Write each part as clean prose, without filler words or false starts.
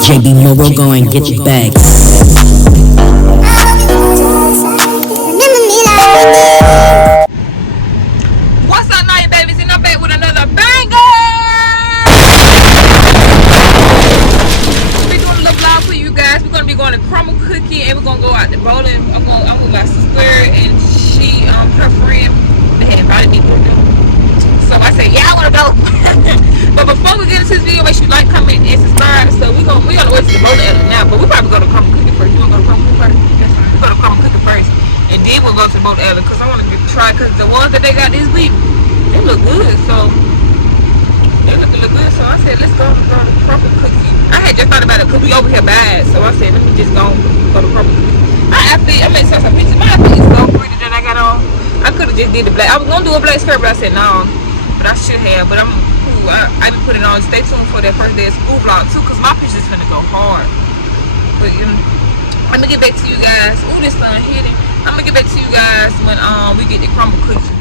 JB Moro, go and get your bag. What's up, now, babies? And I'm back with another banger. We're doing a little vlog for you guys. We're gonna be going to Crumble Cookie, and we're gonna go out to bowling. I'm with my sister, and she, her friend, they had invited me to do. So I said, yeah, I wanna go. But before we get into this video, make sure you like, comment, and subscribe. So we're gonna wait to the bowling alley now, but we probably go to Crumble Cookie first. You wanna go to Crumble Cookie first? Yes, sir. We're gonna Crumble Cookie first, and then we'll go to the bowling alley because I want to try. Because the ones that they got this week, they look good. So they look good. So I said, let's go to Crumble Cookie. I had just thought about it because we over here bad. So I said, let me just go to Crumble Cookie. I made some pictures. My outfit is so pretty that I got on. I could have just did the black. I was gonna do a black skirt, but I said no. But I should have. But I be putting on. Stay tuned for that first day of school vlog too, cause my picture's gonna go hard. But let me get back to you guys. Ooh, this sun hitting. I'm gonna get back to you guys when we get the Crumble Cookie.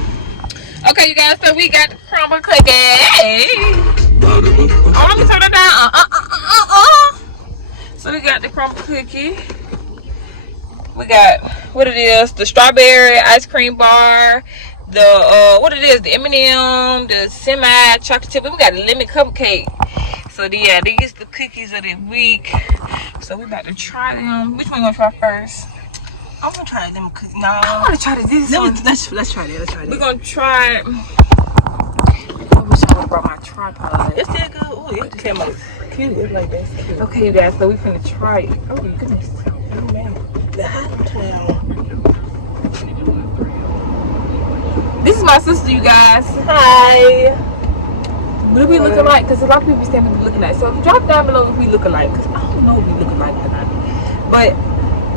Okay, you guys. So we got the Crumble Cookie. Oh, let me turn it down. So we got the Crumble Cookie. We got what it is: the strawberry ice cream bar. The what it is, the M&M, the semi chocolate chip. We got a lemon cupcake. So yeah, these the cookies of the week. So we about to try them. Which one you gonna try first? I'm gonna try them cookies. No, I wanna try this one. Let's try that. We're gonna try. I wish I would've brought my tripod. It's still good. Oh, it came out cute. It's like that's cute. Okay, you guys. So we finna try it. Oh goodness. Oh man. The hot town. This is my sister, you guys. Hi. What do we look alike? Because a lot of people be saying we look alike. So drop down below if we look alike. Because I don't know if we look alike or not. But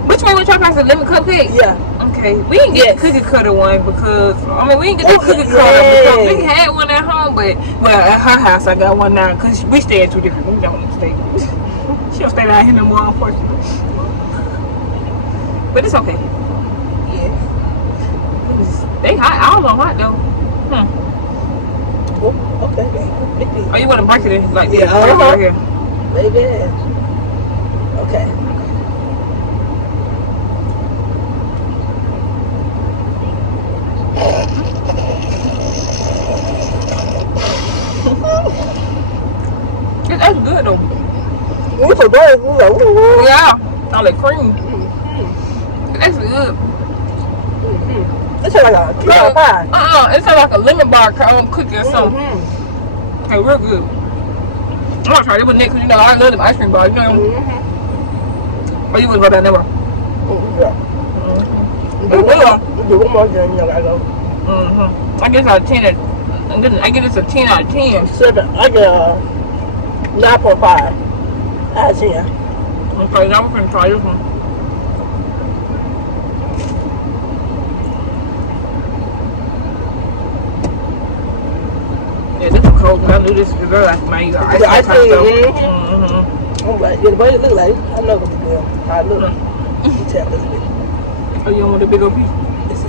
which one we try first? The lemon cupcake? Yeah. Okay. We didn't get the cookie cutter one because we didn't get the cookie cutter because we had one at home, but at her house I got one now because we stay at two different. We don't stay. She don't stay down here no more, unfortunately. But it's okay. They hot. I don't know hot though. Oh, okay. Oh, you want to break it in? Like, yeah, right here. Maybe. Okay. That's good though. It's a good. Yeah. All that cream. That's good. It's like a lemon pie. It's like a lemon bar cookie or something. Okay, real good. I'm gonna try it with Nick because I love them ice cream bars. You know. Or you would go that number? Yeah. Do one more thing, I go. I guess out of 10. I give this a 10 out of 10. 7. I get a 9.5 out of 10. Okay, now we're gonna try this one. Yeah, this is cold. I knew this was very like my ice cream. I'm like, yeah, the way it look like, I know what to do. I look. You tap a little bit. Oh, you don't want the big old piece? That's it.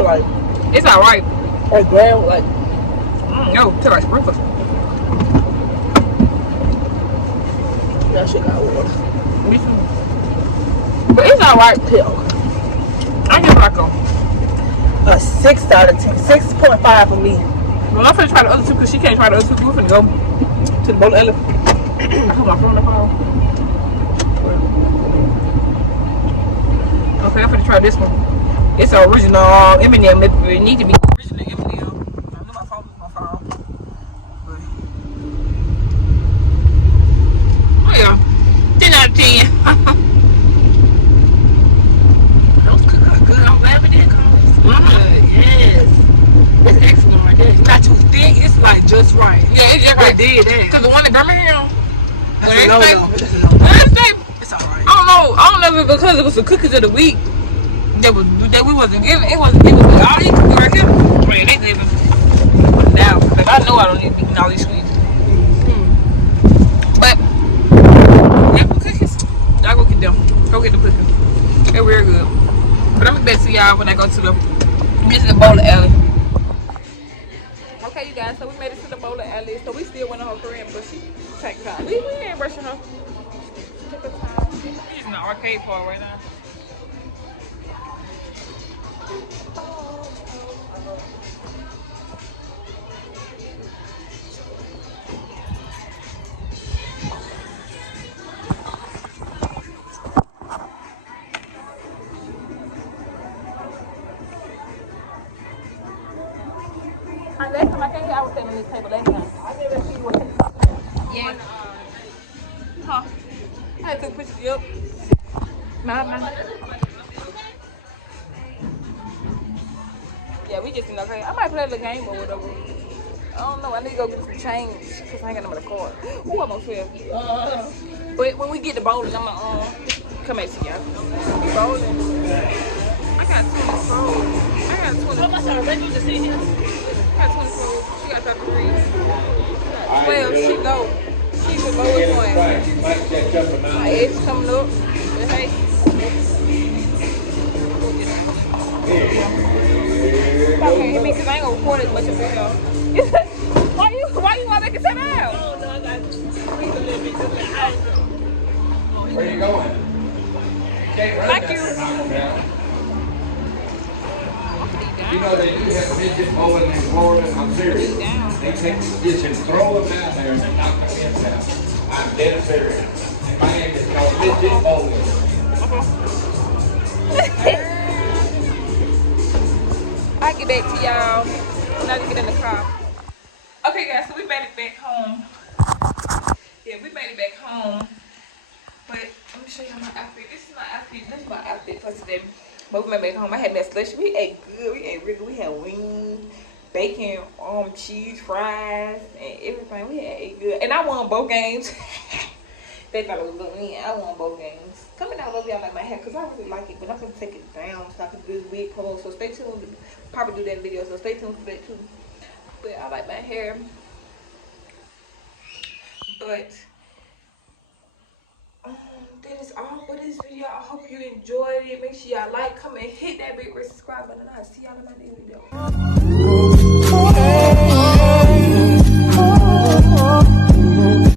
Like, it's alright. Like ground, like. No, till I sprinkle. That shit got water. Me too. But it's alright. I give like a 6 out of 10. 6.5 for me. Well, I'm finna try the other two because she can't try the other two. We're finna go to the bowl elephant. I put my phone on the phone. Okay, I'm finna try this one. It's an original M&M. It need to be original M&M. I knew my phone was my phone. But oh yeah, 10 out of 10. Those cook are good. I'm glad we did come. Yes, it's excellent right there. It's not too thick. It's like just right. Yeah, it's just right. Did that. Cause the one in Birmingham. It's alright. I don't know if it's because it was the cookies of the week. That we wasn't giving. It wasn't giving me all these cookies right here. Man, they giving now. Like I know I don't need to be eating all these sweets. But y'all when I go to the bowling alley. Okay, you guys, so we made it to the bowling alley. So we still went on her career, but she take time. We ain't rushing her. Took her time. She's in the arcade part right now. Last time I came here, I was sitting on this table last time. I never see what. Yeah. Huh? I took pictures. Yep. My. Yeah, we just in okay. I might play the game or whatever. I don't know. I need to go get some change because I ain't got no other card. Ooh, I'm on 12. But when we get to bowling, I'm gonna come back to y'all. Bowling. I got 24. I got 24. How much are they to see here? I got 24. She got 33. 12. She low. She's the lowest one. My edge coming up. But hey. Okay, hit me because I ain't gonna record as much of video. why you wanna make it 10 out? Oh no, I got to squeeze a little bit. Where you going? Thank you. You know they do have midget bowling in Florida. I'm serious. They take the midgets and throw them out there and they knock them in down. I'm dead serious. In Miami, it's called midget bowling. I'll get back to y'all when I get in the car. Okay, guys, so we made it back home. Yeah, we made it back home. But let me show you my outfit. This is my outfit. This is my outfit for today. But we made it back home. I had that slushie. We ate good. We ate really good. We had wings, bacon, cheese, fries, and everything. We ate good. And I won both games. They thought it was going to win. I won both games. Comment down below if y'all like my hair because I really like it. But I'm going to take it down so I can do this wig promo. So stay tuned. Probably do that in video. So stay tuned for that too. But I like my hair. But that is all for this video. I hope you enjoyed it. Make sure y'all like, comment, hit that big red subscribe button. And I'll see y'all in my next video.